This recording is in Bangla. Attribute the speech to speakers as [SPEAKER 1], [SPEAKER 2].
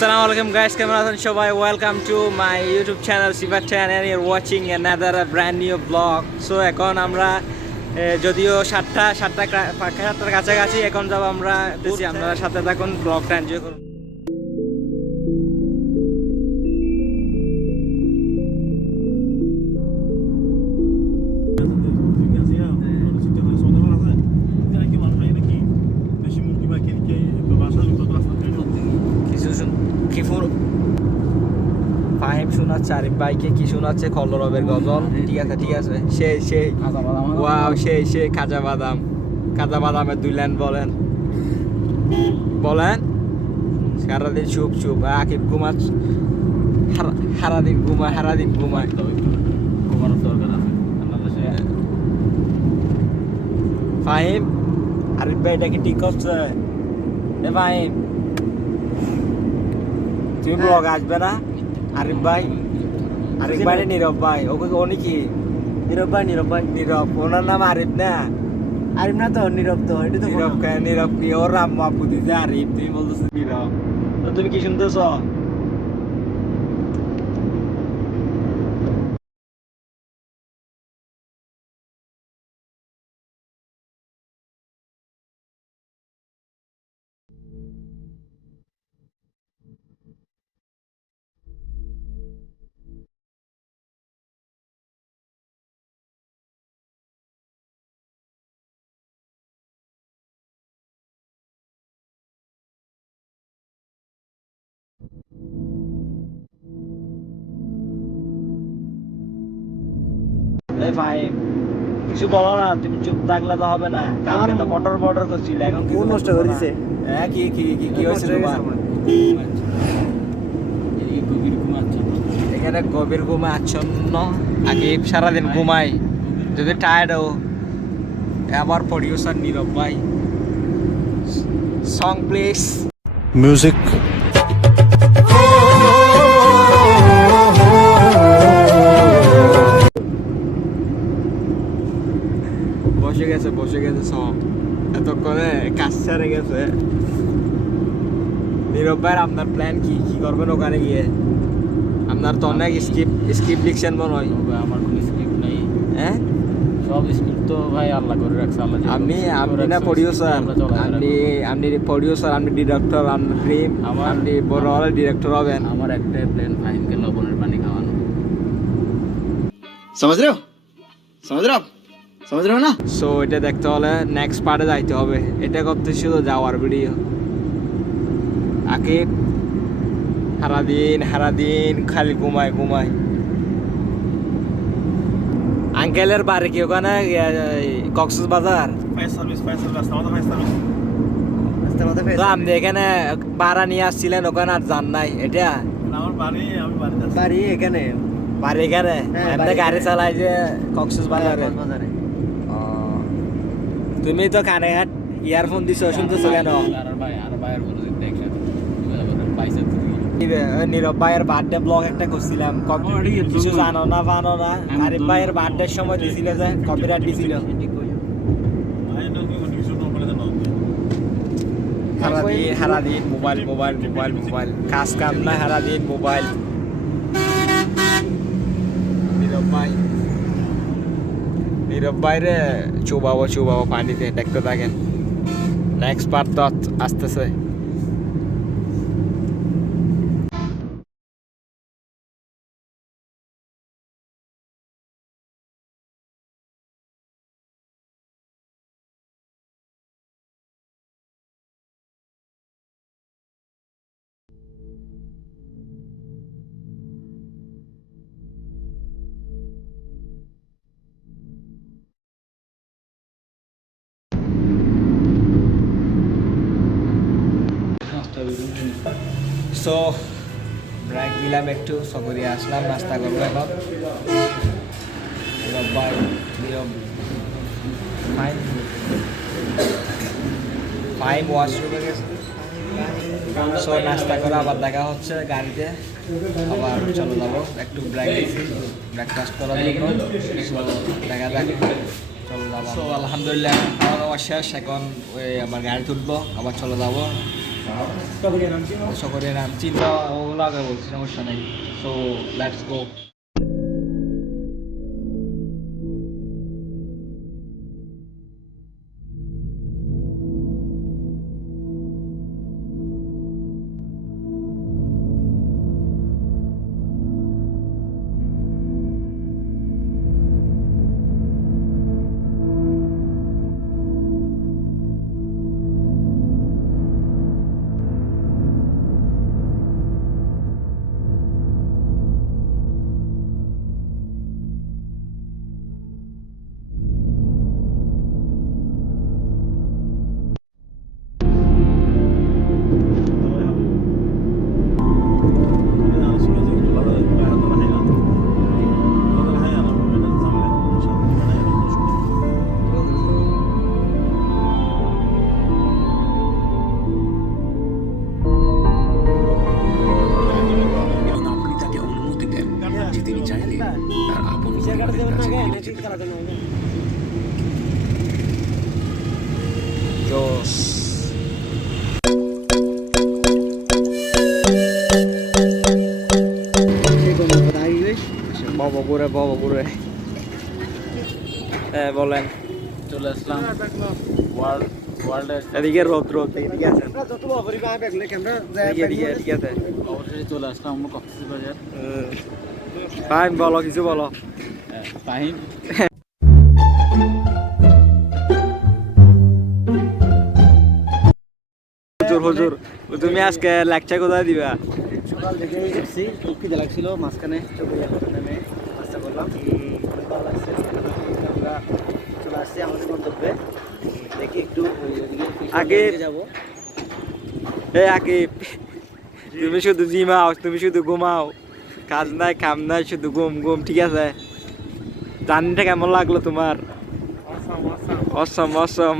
[SPEAKER 1] Assalamu alaikum guys, কেমন আছেন সবাই welcome to my YouTube channel Sifar channel you're watching another brand new blog so এখন আমরা যদিও সাতটা সাতটা কা- সাতটার কাছাকাছি এখন যাব আমরা আপনারা সাথে থাকুন ব্লগটা এনজয় করুন। কিছু শুন ফাহিম শোনাচ্ছে আরিফ ভাইকে কি শোনাচ্ছে? কলরবের গজল। ঠিক আছে ঠিক আছে। সেই সেই ওয়াও সেই সেই কাজা বাদাম। কাজা বাদামের দুই লাইন বলেন। বলেন। সারাদিন চুপ চুপ। আকিব ঘুমাচ সারাদিন ঘুমায় সারাদিন ঘুমায়। ফাহিম আরিফ ভাই এটা কি ঠিক করছে? ফাহিম। তুমি ব্লগ আসবে না? আরিফ ভাই? আরিফ ভাই নীরব ভাই। ওকে উনি কি
[SPEAKER 2] নীরব ভাই নীরব ভাই।
[SPEAKER 1] নীরব। ওনার নাম আরিফ না?
[SPEAKER 2] আরিফ না তো নীরব তো এটা তো
[SPEAKER 1] নীরব কে? নীরব কি? ওর রাম আপু যে আরিফ। তুমি বলতেছো নীরব। তো তুমি কি শুনতেছ? এই ভাই কিছু বলো না তুমি চুপ থাকলে তো হবে না। কালকে তো মটর বর্ডার করছিলে এখন
[SPEAKER 2] মন নষ্ট করে দিছে।
[SPEAKER 1] হ্যাঁ কি কি কি কি হয়েছে তোমার? এখানে গভীর ঘুমে আচ্ছন্ন আগে সারাদিন ঘুমাই। যদি টায়ার্ড হো আবার প্রডিউসার নীরব ভাই। সং প্লিজ
[SPEAKER 3] music
[SPEAKER 1] ভাই আপনার প্ল্যান কি? কি করবেন ওখানে গিয়ে? আপনার তো অনেক স্ক্রিপ্ট স্ক্রিপ্ট লিখছেন মনে হয়।
[SPEAKER 4] আমার কোনো স্ক্রিপ্ট নাই।
[SPEAKER 1] হ্যাঁ?
[SPEAKER 4] সব স্ক্রিপ্ট তো ভাই আল্লাহ করে রাখছে আল্লাহ আমি
[SPEAKER 1] আপনি না প্রডিউসার আপনি আপনি প্রডিউসার আপনি ডিরেক্টর আপনি
[SPEAKER 4] আমার
[SPEAKER 1] আপনি বড় হলে ডিরেক্টর হবেন।
[SPEAKER 4] আমার একটা প্ল্যান ফাহিমকে লবণের পানি খাওয়ানো।
[SPEAKER 2] সমাজ রেও? সমাজ রেও? সমাজ রেও না?
[SPEAKER 1] সো এটা দেখতে হলে নেক্সট পার্টে যাইতে হবে। এটা করতে ছিল যাওয়ার ভিডিও আগে সারাদিন সারাদিন খালি ঘুমায় ঘুমায় আঙ্কেলের বাড়ি কি ওখানে? কক্সেস বাজার তো আপনি এখানে ভাড়া নিয়ে আসছিলেন ওখানে আর যান নাই এটা?
[SPEAKER 2] বাড়ি এখানে।
[SPEAKER 1] বাড়ি এখানে?
[SPEAKER 2] হ্যাঁ,
[SPEAKER 1] এমনি গাড়ি চালাই যে কক্সেস বাজারে
[SPEAKER 2] বাজারে
[SPEAKER 1] ও, তুমি তো কানে ইয়ারফোন দিছো শুনতেছো কেন?
[SPEAKER 4] আর ভাই ভাইয়ের
[SPEAKER 1] ওই নীরব ভাইয়ের বার্থডে ব্লগ একটা করছিলাম। কিছু জানো না জানো না আরিফ ভাইয়ের বার্থডের সময় দিছিল যে কপিরাইট দিছিল। সারাদিন সারাদিন মোবাইল মোবাইল মোবাইল মোবাইল কাজ কাম না সারাদিন মোবাইল নীরব ভাই। নীরব ভাইরে চুবাবো চুবাবো পানিতে দেখতে থাকেন। নেক্সট পার্ট তো আসতেছে। সো ব্রেক দিলাম একটু সকরিয়ে আসলাম, নাস্তা করব এখন। ফাইন ফাইন ওয়াশরুমে গেছে। সো নাস্তা করে, আবার দেখা হচ্ছে গাড়িতে। আবার চলে যাব, একটু ব্রেক ব্রেকফাস্ট করার জন্য। দেখা যাক, চলে যাব। আলহামদুলিল্লাহ, খাওয়া দাওয়া শেষ, এখন, ওই, আমার গাড়ি তুলবো আবার চলে যাব।
[SPEAKER 4] সকলের নাম চিন্তা ওগুলো বলছি সমস্যা নেই। সো লেটস গো
[SPEAKER 3] তার আপন পরিবারের কাছে ফিরে যেতে পারেন।
[SPEAKER 1] বাবা ঘুরে বাবা ঘুরে হ্যাঁ বলেন।
[SPEAKER 4] চলে আসলাম। ওয়ার্ল্ড ওয়ার্ল্ডের
[SPEAKER 1] এদিকে রোদ রোদ এদিকে আছে। এদিকে এদিকে এদিকে আছে।
[SPEAKER 4] অবশেষে চলে আসলাম আমরা কক্সবাজার।
[SPEAKER 1] ভাই বলো কিছু বলো।
[SPEAKER 4] ফাহিম
[SPEAKER 1] হুজুর হুজুর তুমি আজকে লেকচার কোথায় দিবা?
[SPEAKER 2] সকাল থেকে এসেছি খুব খিদে লাগছিল মাঝখানে চোখে নেমে নাস্তা করলাম। ভালো লাগছে আমরা চলে আসছি আমাদের গন্তব্যে। দেখি একটু ওই ওদিকে fish
[SPEAKER 1] আগে-
[SPEAKER 2] এ
[SPEAKER 1] এ তুমি শুধু জিমাও তুমি শুধু ঘুমাও। কাজ নাই কাম নাই শুধু ঘুম ঘুম ঠিক আছে? জার্নিটা কেমন লাগল তোমার? অসম অসম